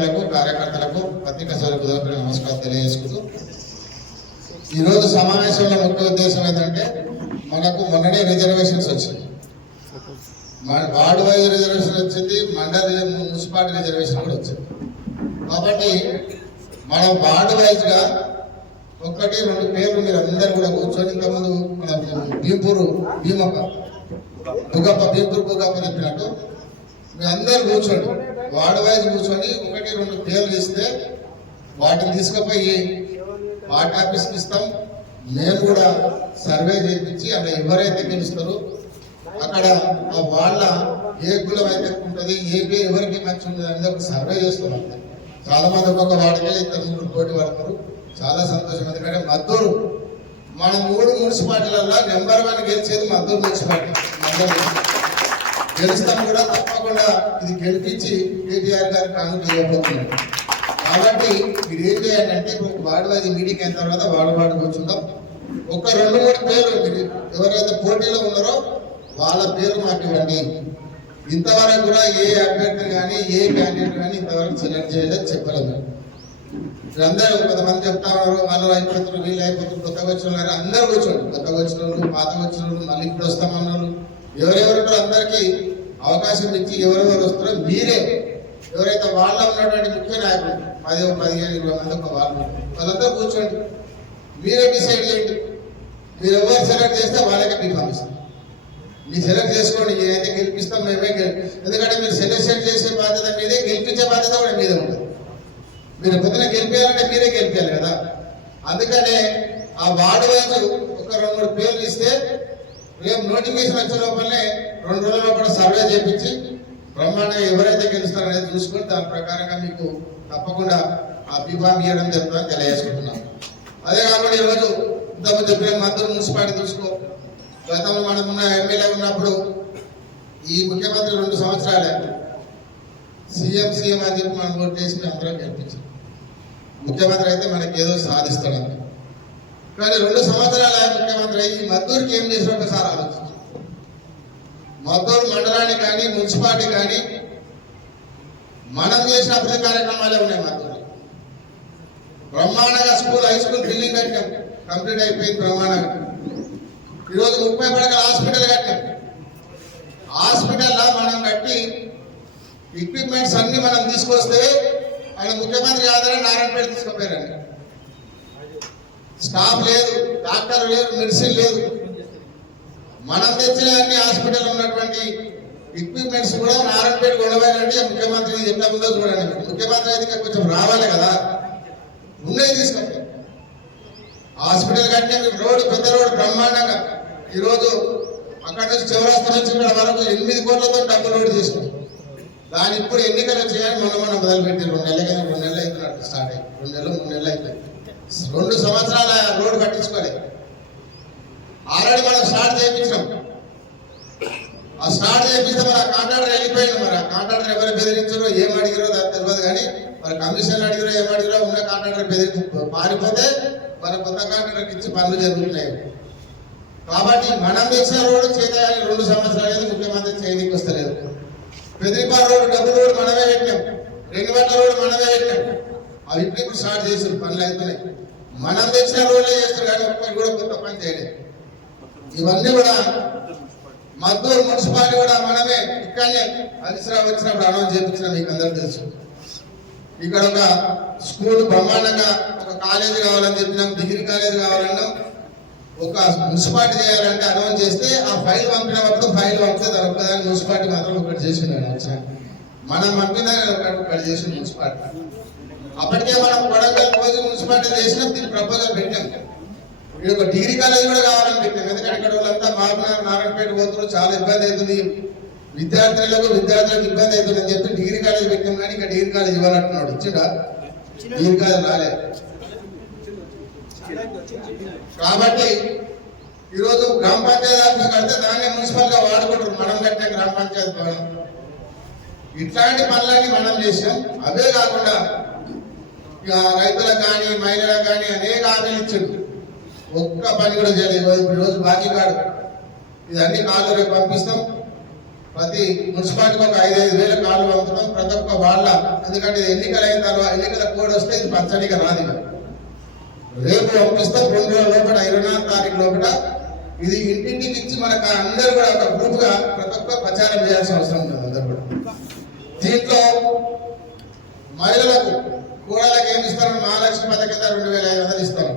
నాయకులకు కార్యకర్తలకు పత్రికా సోదరులకు నమస్కారం తెలియజేసుకుంటూ ఈరోజు సమావేశంలో ముఖ్య ఉద్దేశం ఏంటంటే మనకు మొన్ననే రిజర్వేషన్స్ వచ్చింది మన- వార్డు వైజ్ రిజర్వేషన్ వచ్చింది మండల మున్సిపాలిటీ రిజర్వేషన్ కూడా వచ్చింది. కాబట్టి మనం వార్డు వైజ్గా ఒకటి రెండు పేర్లు మీరు అందరూ కూడా కూర్చొని ఇంతకుముందు మన భీంపూరు భీమప్ప బుగప్ప భీంపూర్ బుగప్ప చెప్పినట్టు మీరు అందరూ కూర్చోండి. వార్డు కూర్చొని ఒకటి రెండు పేర్లు ఇస్తే వాటిని తీసుకుపోయి వాటి ఆఫీస్కి ఇస్తాం. మేము కూడా సర్వే చేయించి అక్కడ ఎవరైతే గెలుస్తారో అక్కడ ఆ వాళ్ళ ఏ కులం అయితే ఉంటుంది ఏ పేరు ఎవరికి మంచి ఉంటుంది అనేది ఒక సర్వే చేస్తున్నాం. చాలా మంది ఒక్కొక్క వాడికి ఇద్దరు ముగ్గురు పోటీ పడతారు. చాలా సంతోషం ఎందుకంటే మద్దూరు. మన మూడు మున్సిపాలిటీలలో నెంబర్ వన్ గెలిచేది మద్దూరు మున్సిపాలిటీ. గెలుస్తాం కూడా తప్పకుండా ఇది గెలిపించి కేటీఆర్ గారు కాను చేయబోతున్నారు కాబట్టి మీరు ఏం చేయాలంటే ఇప్పుడు వాడవాది మీటింగ్ అయిన తర్వాత వాడవాడు వార్డు కూర్చుందాం ఒక రెండు మూడు పేర్లు మీరు ఎవరైతే పోటీలో ఉన్నారో వాళ్ళ పేరు మాకు ఇవ్వండి. ఇంతవరకు కూడా ఏ అభ్యర్థి కానీ ఏ క్యాండిడేట్ కానీ ఇంతవరకు సెలెక్ట్ చేయలేదు చెప్పలేదు. అందరూ కొంతమంది చెప్తా ఉన్నారు వాళ్ళు అయిపోతున్నారు వీళ్ళు అయిపోతున్నారు కొత్తగా వచ్చిన అందరూ కూర్చోండి. కొత్తగా వచ్చిన వాళ్ళు పాత వచ్చిన వాళ్ళు మళ్ళీ ఇప్పుడు వస్తామన్నారు ఎవరెవరు కూడా అందరికీ అవకాశం ఇచ్చి ఎవరెవరు వస్తారో మీరే. ఎవరైతే వాళ్ళ ఉన్నటువంటి ముఖ్య నాయకులు పది పదిహేను ఇరవై మంది ఒక వాళ్ళు వాళ్ళంతా కూర్చోండి. మీరే డిసైడ్ చేయండి. మీరు ఎవరు సెలెక్ట్ చేస్తే వాళ్ళకే మీకు పంపిస్తాం మీరు సెలెక్ట్ చేసుకోండి. నేనైతే గెలిపిస్తాం మేమే ఎందుకంటే మీరు సెలెక్షన్ చేసే బాధ్యత మీదే గెలిపించే బాధ్యత కూడా మీదే ఉంటుంది. మీరు పొద్దున గెలిపేయాలంటే మీరే గెలిపేయాలి కదా. అందుకనే ఆ వార్డు వైజ్ ఒక రెండు మూడు పేర్లు ఇస్తే రేపు నోటిఫికేషన్ వచ్చే లోపలనే రెండు రోజుల లోపల సర్వే చేపించి బ్రహ్మాండంగా ఎవరైతే గెలుస్తారో అనేది చూసుకొని దాని ప్రకారంగా మీకు తప్పకుండా ఆ బీఫామ్ ఇవ్వడం జరుగుతుందని తెలియజేసుకుంటున్నాం. అదే కాకుండా ఈరోజు ఇంతకుముందు చెప్పిన మంత్రులు మున్సిపాలిటీ చూసుకో గతంలో మనం ఉన్న ఎమ్మెల్యే ఉన్నప్పుడు ఈ ముఖ్యమంత్రి రెండు సంవత్సరాలే. సీఎం సీఎం అని చెప్పి మనం ఓటు చేసి మేము అందరం గెలిపించాం. ముఖ్యమంత్రి అయితే మనకి ఏదో సాధిస్తాడని కానీ రెండు సంవత్సరాల ముఖ్యమంత్రి అయ్యి ఈ మద్దూరుకి ఏం చేసిన ఒకసారి ఆలోచించు. మద్దూరు మండలానికి కానీ మున్సిపాలిటీ కానీ మనం చేసిన అభివృద్ధి కార్యక్రమాలే ఉన్నాయి మద్దూరు. బ్రహ్మాండంగా స్కూల్ హై స్కూల్ బిల్డింగ్ కట్టాం. కంప్లీట్ అయిపోయింది బ్రహ్మాండంగా. ఈరోజు ముప్పై పడకల హాస్పిటల్ కట్టాం. హాస్పిటల్లో మనం కట్టి ఎక్విప్మెంట్స్ అన్ని మనం తీసుకొస్తే ఆయన ముఖ్యమంత్రి కాదని నారాయణపేట తీసుకుపోయారండి. స్టాఫ్ లేదు డాక్టర్ లేరు మెడిసిన్ లేదు. మనం తెచ్చిన అన్ని హాస్పిటల్ ఉన్నటువంటి ఎక్విప్మెంట్స్ కూడా నారాయణపేట ఉండవాలంటే ముఖ్యమంత్రి ఎట్లా ఉందో చూడండి. ముఖ్యమంత్రి అయితే కొంచెం రావాలి కదా. ఉన్నాయి తీసుకోండి హాస్పిటల్ కంటే మీకు రోడ్డు పెద్ద రోడ్డు బ్రహ్మాండంగా. ఈరోజు అక్కడ నుంచి చౌరాస్తా నుంచి ఇక్కడ వరకు ఎనిమిది కోట్లతో డబ్బు రోడ్డు తీసుకుంటాం దాని ఇప్పుడు ఎన్నికలు వచ్చాయని మనం మనం మొదలుపెట్టి రెండు నెలలు కానీ రెండు నెలలు అవుతున్నట్టు స్టార్ట్ అయ్యి రెండు నెలలు మూడు నెలలు అయిపోయింది. రెండు సంవత్సరాల రోడ్డు కట్టించుకోలేదు ఆల్రెడీ మనం స్టార్ట్ చేయించినాం. ఆ స్టార్ట్ చేపిస్తే మరి ఆ కాంట్రాక్టర్ వెళ్ళిపోయింది మరి. ఆ కాంట్రాక్టర్ ఎవరు బెదిరించారో ఏం అడిగారో అది తెలియదు కానీ మరి కమిషన్ అడిగారో ఏం అడిగారో ఉన్న కాంట్రాక్టర్ బెదిరి పారిపోతే మన కొత్త కాంట్రాక్టర్కి ఇచ్చి పనులు జరుగుతున్నాయి. కాబట్టి మనం తెచ్చిన రోడ్డు చేతగాని రెండు సంవత్సరాలు అయితే ముఖ్యమంత్రి చేయడానికి వస్తలేదు పెదిరిపాల రోడ్డు డబ్బులు రోడ్డు మనమే పెట్టాం. రెండుగట్ల రోడ్డు మనమే పెట్టాం. అవి ఇప్పుడు స్టార్ట్ చేసిన పనులు అవుతున్నాయి మనం తెచ్చిన రోజులే చేస్తారు కానీ కూడా కొత్త పని చేయలేదు. ఇవన్నీ కూడా మద్దూరు మున్సిపాలిటీ కూడా మనమే ఇక్కడనే హరీశ్రావు వచ్చినప్పుడు అనౌన్స్ చేయించిన మీకు అందరూ తెలుసు. ఇక్కడ ఒక స్కూల్ బ్రహ్మాండంగా ఒక కాలేజీ కావాలని చెప్పినాం డిగ్రీ కాలేజీ కావాలన్నాం. ఒక మున్సిపాలిటీ చేయాలంటే అనౌన్స్ చేస్తే ఆ ఫైల్ పంపినప్పుడు ఫైల్ పంపితే దాని మున్సిపాలిటీ మాత్రం ఒకటి చేసిండు వచ్చిన మనం పంపిన ఒకటి ఒకటి చేసింది మున్సిపాలిటీ. అప్పటికే మనం కొడంగల్ పోయి మున్సిపాలిటీ చేసినాం దీని ప్రపోజల్ పెట్టాం. ఇది ఒక డిగ్రీ కాలేజ్ కూడా కావాలని పెట్టాం. ఎందుకంటే ఇక్కడ వాళ్ళంతా మామూలు నారాయణపేట పోతున్నారు చాలా ఇబ్బంది అవుతుంది. విద్యార్థులకు విద్యార్థులకు ఇబ్బంది అవుతుంది అని చెప్పి డిగ్రీ కాలేజ్ పెట్టాం కానీ ఇక్కడ డిగ్రీ కాలేజ్ ఇవ్వాలంటున్నాడు. ఇచ్చిండా డిగ్రీ కాలేజ్ రాలేదు కాబట్టి ఈరోజు గ్రామ పంచాయతీ ఆఫీస్ కడితే దాన్ని మున్సిపల్గా వాడుకుంటారు. మనం కట్టిన గ్రామ పంచాయతీ భవనం. ఇట్లాంటి పనులన్నీ మనం చేసాం అదే కాకుండా రైతులకు కానీ మహిళలకు కానీ అనేక హామీలు ఇచ్చిండు. ఒక్క పని కూడా చేయలేదు. ఇప్పుడు రోజు బాకీ కాడు ఇదన్నీ కాళ్ళు రేపు పంపిస్తాం. ప్రతి మున్సిపాలిటీకి ఒక ఐదు ఐదు వేల కాళ్ళు పంపుతాం. ప్రతి ఒక్క వాళ్ళ ఎందుకంటే ఇది ఎన్నికలు అయిన తర్వాత ఎన్నికల కోడ్ వస్తే ఇది పచ్చడిగా రాదు రేపు పంపిస్తాం. రెండు రోజుల లోపల ఇరవై నాలుగు తారీఖు లోపల. ఇది ఇంటింటికి ఇచ్చి మనకు అందరూ కూడా ఒక గ్రూప్గా ప్రతి ఒక్క ప్రచారం చేయాల్సిన అవసరం ఉంది అందరూ కూడా. దీంట్లో మహిళలకు కూడలకు ఏమి ఇస్తారు? మహాలక్ష్మి పథకం కింద రెండు వేల ఐదు వందలు ఇస్తారు.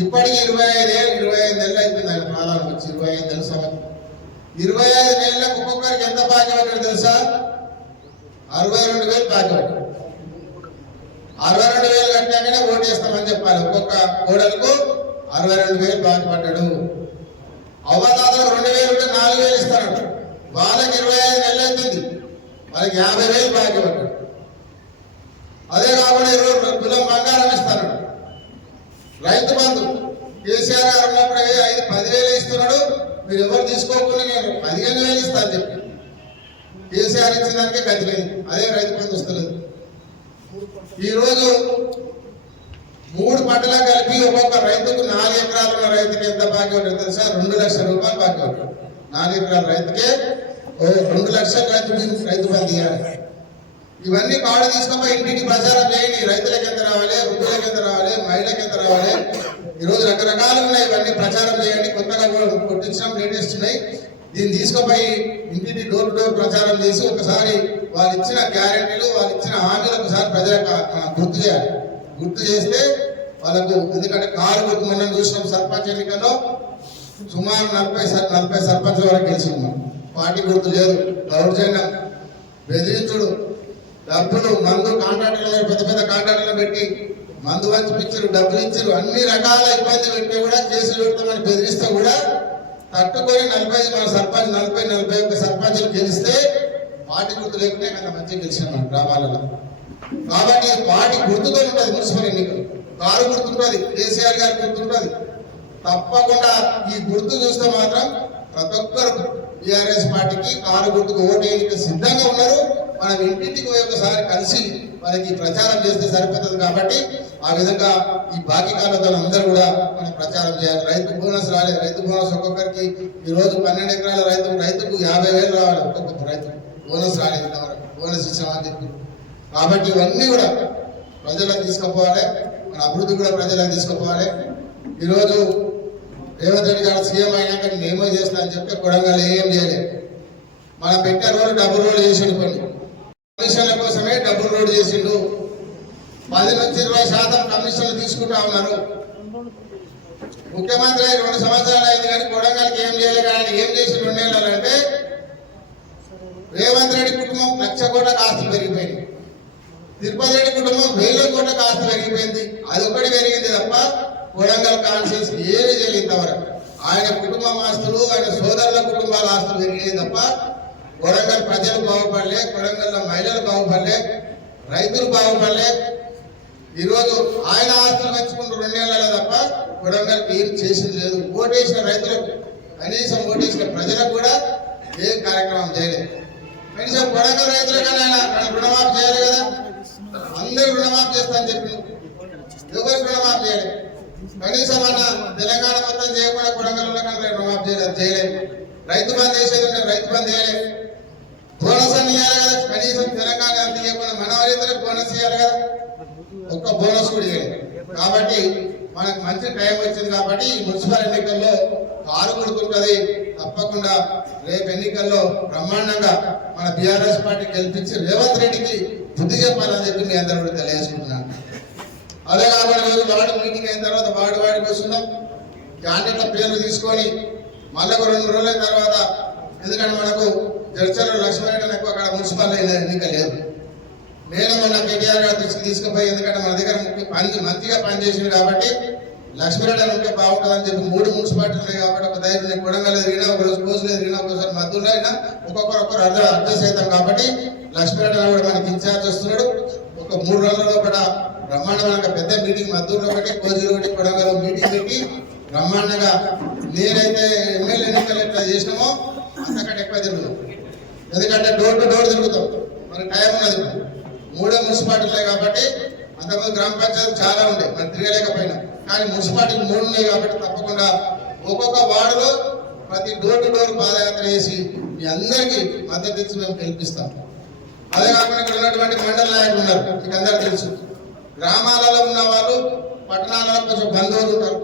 ఇప్పటికి ఇరవై ఐదు ఏళ్ళు ఇరవై ఐదు నెలలు అయిపోయింది ఆయన ప్రాణాలకు వచ్చి ఇరవై ఐదు నెలలు సంవత్సరం. ఇరవై ఐదు నెలలకు ఒక్కొక్కరికి ఎంత బాకీ పడ్డాడు తెలుసా? అరవై రెండు వేలు బాకీ పడ్డాడు అరవై రెండు వేలు కట్టాకనే ఓటేస్తామని చెప్పాలి. ఒక్కొక్క కోడలకు అరవై రెండు వేలు బాకీ పడ్డాడు అవదాదాపు రెండు వేలు ఉంటే నాలుగు వేలు ఇస్తారంట. వాళ్ళకి ఇరవై ఐదు నెలలు అవుతుంది వాళ్ళకి యాభై వేలు బాకీ పడ్డాడు అదే కాకుండా ఇరవై కిలో బంగారం ఇస్తాడు రైతు బంధు కేసీఆర్ గారు ఉన్నప్పుడు ఐదు పదివేలు ఇస్తున్నాడు. మీరు ఎవరు తీసుకోకుండా నేను పదిహేను వేలు ఇస్తాను చెప్పి. కేసీఆర్ ఇచ్చిన దానికే గతి లేదు. అదే రైతు బంధు వస్తలేదు. ఈరోజు మూడు పంటలు కలిపి ఒక్కొక్క రైతుకు నాలుగు ఎకరాలు ఉన్న రైతుకి ఎంత బాకీ ఉంటుంది తెలుసా? రెండు లక్షల రూపాయలు బాకీ ఉంటుంది. నాలుగు ఎకరాల రైతుకే రెండు లక్షల రైతు రైతు బంధు ఇవ్వాలి ఇవన్నీ కార్డు తీసుకుపోయి ఇంటికి ప్రచారం చేయండి. రైతులకు ఎంత రావాలి? వృద్ధులకు ఎంత రావాలి? మహిళలకు ఎంత రావాలి? ఈరోజు రకరకాలు ఉన్నాయి. ఇవన్నీ ప్రచారం చేయండి. కొత్తగా కొట్టించడం లేటెస్ట్ ఉన్నాయి. దీన్ని తీసుకుపోయి ఇంటికి డోర్ టు డోర్ ప్రచారం చేసి ఒకసారి వాళ్ళు ఇచ్చిన గ్యారెంటీలు వాళ్ళు ఇచ్చిన హామీలు ఒకసారి ప్రజలకు గుర్తు చేయాలి. గుర్తు చేస్తే వాళ్ళకు ఎందుకంటే కారు గుర్తు మనం చూసినాం సర్పంచ్ ఎన్నికల్లో. సుమారు నలభై నలభై సర్పంచ్ వరకు గెలిచి ఉన్నాం పార్టీ గుర్తు లేదు. దౌర్జన్యం. బెదిరించుడు. డబ్బులు మందు కాంట్రాక్టర్లు పెద్ద పెద్ద కాంట్రాక్టర్లు పెట్టి మందు పంచిపించరు డబ్బులు ఇచ్చారు అన్ని రకాల ఇబ్బంది పెట్టి కూడా కేసులు పెడతామని బెదిరిస్తే కూడా తట్టుకొని నలభై మన సర్పంచ్ నలభై నలభై ఒక్క సర్పంచులు గెలిస్తే పార్టీ గుర్తు లేకుండా కదా మంచిగా గెలిచాను మన గ్రామాలలో. కాబట్టి ఇది పార్టీ గుర్తుతో ఉంటుంది మున్సిపల్ ఎన్నికలు. కారు గుర్తుంటుంది కేసీఆర్ గారి గుర్తుంటుంది. తప్పకుండా ఈ గుర్తు చూస్తే మాత్రం ప్రతి ఒక్కరు టిఆర్ఎస్ పార్టీకి కారు గుర్తుకు ఓటేయడానికి సిద్ధంగా ఉన్నారు. మనం ఇంటింటికి ఒకసారి కలిసి మనకి ప్రచారం చేస్తే సరిపోతుంది కాబట్టి ఆ విధంగా ఈ బాకీకాలతో అందరూ కూడా మనం ప్రచారం చేయాలి. రైతు బోనస్ రాలేదు. రైతు బోనస్ ఒక్కొక్కరికి ఈ రోజు పన్నెండు ఎకరాల రైతు రైతుకు యాభై వేలు రావాలి. ఒక్కొక్క రైతు బోనస్ రాలేదు ఇంతవరకు. బోనస్ ఇచ్చామని చెప్పి. కాబట్టి ఇవన్నీ కూడా ప్రజలకు తీసుకుపోవాలి. మన అభివృద్ధి కూడా ప్రజలకు తీసుకుపోవాలి. ఈరోజు రేవంత్ రెడ్డి గారు సీఎం అయినాక నేమో చేస్తా అని చెప్తే కొడంగల్ ఏం చేయలేదు మన పెట్టే రోడ్డు డబుల్ రోడ్ చేసిండు కొన్ని. కమిషన్ల కోసమే డబుల్ రోడ్ చేసిండు. పది నుంచి ఇరవై శాతం కమిషన్లు తీసుకుంటా ఉన్నారు. ముఖ్యమంత్రి అయి రెండు సంవత్సరాలు అయింది కానీ కొడంగల్కి ఏం చేయలేదు కానీ ఏం చేసి రెండేళ్ళంటే రేవంత్ రెడ్డి కుటుంబం లక్ష కోట్ల ఆస్తి పెరిగిపోయింది. తిరుపతి రెడ్డి కుటుంబం వేల కోట్ల కాస్త పెరిగిపోయింది. అది ఒకటి పెరిగింది తప్ప కొడంగల్ కాన్షియస్ ఏమీ చేయలేదు ఇంతవరకు. ఆయన కుటుంబం ఆస్తులు ఆయన సోదరుల కుటుంబాల ఆస్తులు పెరిగినాయి తప్ప కొడంగల్ ప్రజలు బాగుపడలే కొడంగల్లో మహిళలు బాగుపడలే రైతులు బాగుపడలే. ఈరోజు ఆయన ఆస్తులు పెంచుకుంటూ రెండేళ్ళ తప్ప కొడంగల్ ఏం చేసింది లేదు. ఓటేసిన రైతులకు కనీసం ఓటేసిన ప్రజలకు కూడా ఏ కార్యక్రమం చేయలేదు. కనీసం కొడంగల్ కానీ ఆయన రుణమాఫీ చేయాలి కదా. అందరూ రుణమాఫీ చేస్తా అని చెప్పింది ఎవరు రుణమాఫీ చేయలేదు? కనీసం అన్న తెలంగాణ మొత్తం చేయకుండా కొడంగల్లో కానీ చేయలేదు చేయలేదు. రైతు బంద్ చేసేదంటే రైతు బంద్ చేయలేదు. బోనస్ అని ఇవ్వాలి కదా కనీసం తెలంగాణ అంత చేయకుండా మన రైతులకు బోనస్ ఇవ్వాలి కదా. ఒక్క బోనస్ కూడా ఇవ్వలేదు. కాబట్టి మనకు మంచి టైం వచ్చింది కాబట్టి ఈ మున్సిపల్ ఎన్నికల్లో కారు కొడుకుంటుంది. తప్పకుండా రేపు ఎన్నికల్లో బ్రహ్మాండంగా మన బీఆర్ఎస్ పార్టీ గెలిపించి రేవంత్ రెడ్డికి బుద్ధి చెప్పాలని చెప్పి మీ అందరూ కూడా తెలియజేసుకుంటున్నాను. అదే కాబట్టి రోజు వార్డు మీటింగ్ అయిన తర్వాత వార్డు వాడికి వస్తున్నాం క్యాండిడేట్ల పేర్లు తీసుకొని మళ్ళీ ఒక రెండు రోజుల తర్వాత ఎందుకంటే మనకు జడ్చర్ల లక్ష్మీనారాయణ ఎక్కువ అక్కడ మున్సిపల్ ఎన్నిక లేదు. నేను మొన్న కేటీఆర్ గారు దృష్టికి తీసుకుపోయి ఎందుకంటే మన దగ్గర పని మంచిగా పనిచేసింది కాబట్టి లక్ష్మీరెడ్డి ఉంటే బాగుంటుందని చెప్పి మూడు మున్సిపాలిటీలు ఉన్నాయి కాబట్టి ఒక ధైర్యం నేను కొడంగల్ ఎదిగినా ఒక రోజు కోసులు ఎదిగినా ఒకసారి మధ్యలో అయినా ఒక్కొక్కరు ఒక్కరు అర్థం అర్థం అవుతాం కాబట్టి లక్ష్మీరెడ్డి కూడా మనకి ఇన్ఛార్జ్ వస్తున్నాడు. ఒక మూడు రోజుల లోపల బ్రహ్మాండంగా పెద్ద మీటింగ్ మద్దూరులో ఒకటి కోజీలో ఒకటి కొడంగల్ మీటింగ్ పెట్టి బ్రహ్మాండంగా నేనైతే ఎమ్మెల్యే ఎన్నికలు ఎట్లా చేసినామో అంతకంటే ఎక్కువ తిరుగుతాం. ఎందుకంటే డోర్ టు డోర్ తిరుగుతాం. మన టైం ఉన్నది మూడో మూడే మున్సిపాలిటీలే కాబట్టి అంతకుముందు గ్రామ పంచాయతీ చాలా ఉండే మనం తిరగలేకపోయినా. కానీ మున్సిపాలిటీలు మూడు ఉన్నాయి కాబట్టి తప్పకుండా ఒక్కొక్క వార్డులో ప్రతి డోర్ టు డోర్ పాదయాత్ర చేసి మీ అందరికీ మద్దతు ఇచ్చి మేము గెలిపిస్తాం. అదే కాకుండా ఇక్కడ ఉన్నటువంటి మండల నాయకులు ఉన్నారు. మీకు అందరూ తెలుసు. గ్రామాలలో ఉన్న వాళ్ళు పట్టణాలలో కొంచెం బంధువులు ఉంటారు.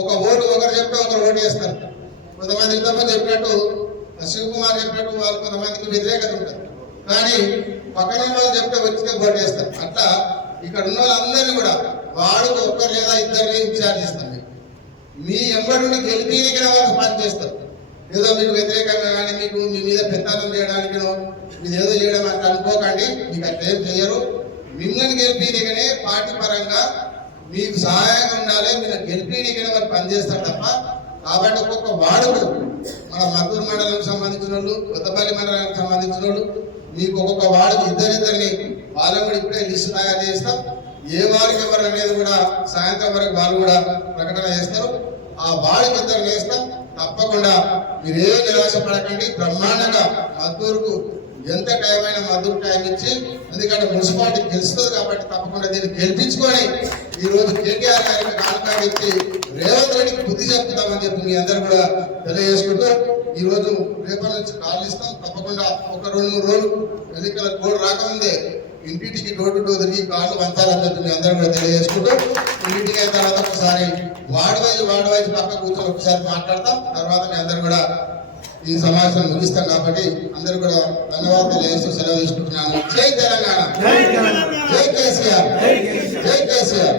ఒక ఓటు ఒకరు చెప్తే ఒకరు ఓటు వేస్తారు కొంతమంది ఇంతకుముందు చెప్పినట్టు శివకుమార్ చెప్పినట్టు వాళ్ళు కొంతమందికి వ్యతిరేకత ఉంటుంది. కానీ పక్కన ఉన్న వాళ్ళు చెప్తే వచ్చితే ఓటు వేస్తారు. అట్లా ఇక్కడ ఉన్న వాళ్ళందరినీ కూడా వాడుకు ఒక్కరు లేదా ఇద్దరిని ఇన్ఛార్జ్ ఇస్తాం మీ ఎంబడిని గెలిపించిన వాళ్ళు పనిచేస్తారు ఏదో మీకు వ్యతిరేకంగా కానీ మీకు మీ మీద పెత్తానం చేయడానికి మీరు ఏదో చేయడం అట్లా అనుకోకండి. మీకు అట్లా ఏం చేయరు మిమ్మల్ని గెలిపిదిగానే పార్టీ పరంగా మీకు సహాయంగా ఉండాలి మీరు గెలిపిదిగానే మరి పనిచేస్తారు తప్ప కాబట్టి ఒక్కొక్క వాడుకు మన మద్దూరు మండలానికి సంబంధించిన వాళ్ళు కొత్తపల్లి మండలానికి సంబంధించిన వాళ్ళు మీకు ఒక్కొక్క వాడుకు ఇద్దరిద్దరిని వాళ్ళని కూడా ఇప్పుడే లిస్టు తయారు చేస్తాం. ఏ వారికి ఎవరు అనేది కూడా సాయంత్రం వరకు వాళ్ళు కూడా ప్రకటన చేస్తారు. ఆ వాడికి ఇద్దరు వేస్తాం తప్పకుండా మీరు నిరాశ పడకండి బ్రహ్మాండంగా మద్దూరుకు ఎంత టైం అయినా మద్దూరు టైం ఇచ్చి ఎందుకంటే మున్సిపాలిటీ గెలుస్తుంది కాబట్టి తప్పకుండా దీన్ని గెలిపించుకొని ఈ రోజు కేటీఆర్ గారికి కానుక ఇచ్చి రేవంత్ రెడ్డికి బుద్ధి చెప్తున్నామని చెప్పి మీ అందరు కూడా తెలియజేసుకుంటూ ఈ రోజు రేపటి నుంచి కాల్ ఇస్తాం తప్పకుండా ఒక రెండు మూడు రోజులు ఎన్నికల కోడ్ రాకముందే ఇంటింటికి డోర్ టు డోర్ తిరిగి కాళ్ళు పంచాలని చెప్పి మీ అందరూ కూడా తెలియజేసుకుంటూ ఇంటికి అయిన తర్వాత ఒకసారి వార్డు వైజ్ వార్డు వైజ్ పక్క కూర్చొని ఒకసారి మాట్లాడతాం. తర్వాత మీ అందరూ కూడా ఈ సమావేశం ముగిస్తాం కాబట్టి అందరూ కూడా ధన్యవాదాలు తెలియజేస్తూ సెలవు తీసుకుంటున్నాను. జై తెలంగాణ. జై కేసీఆర్. జై కేసీఆర్.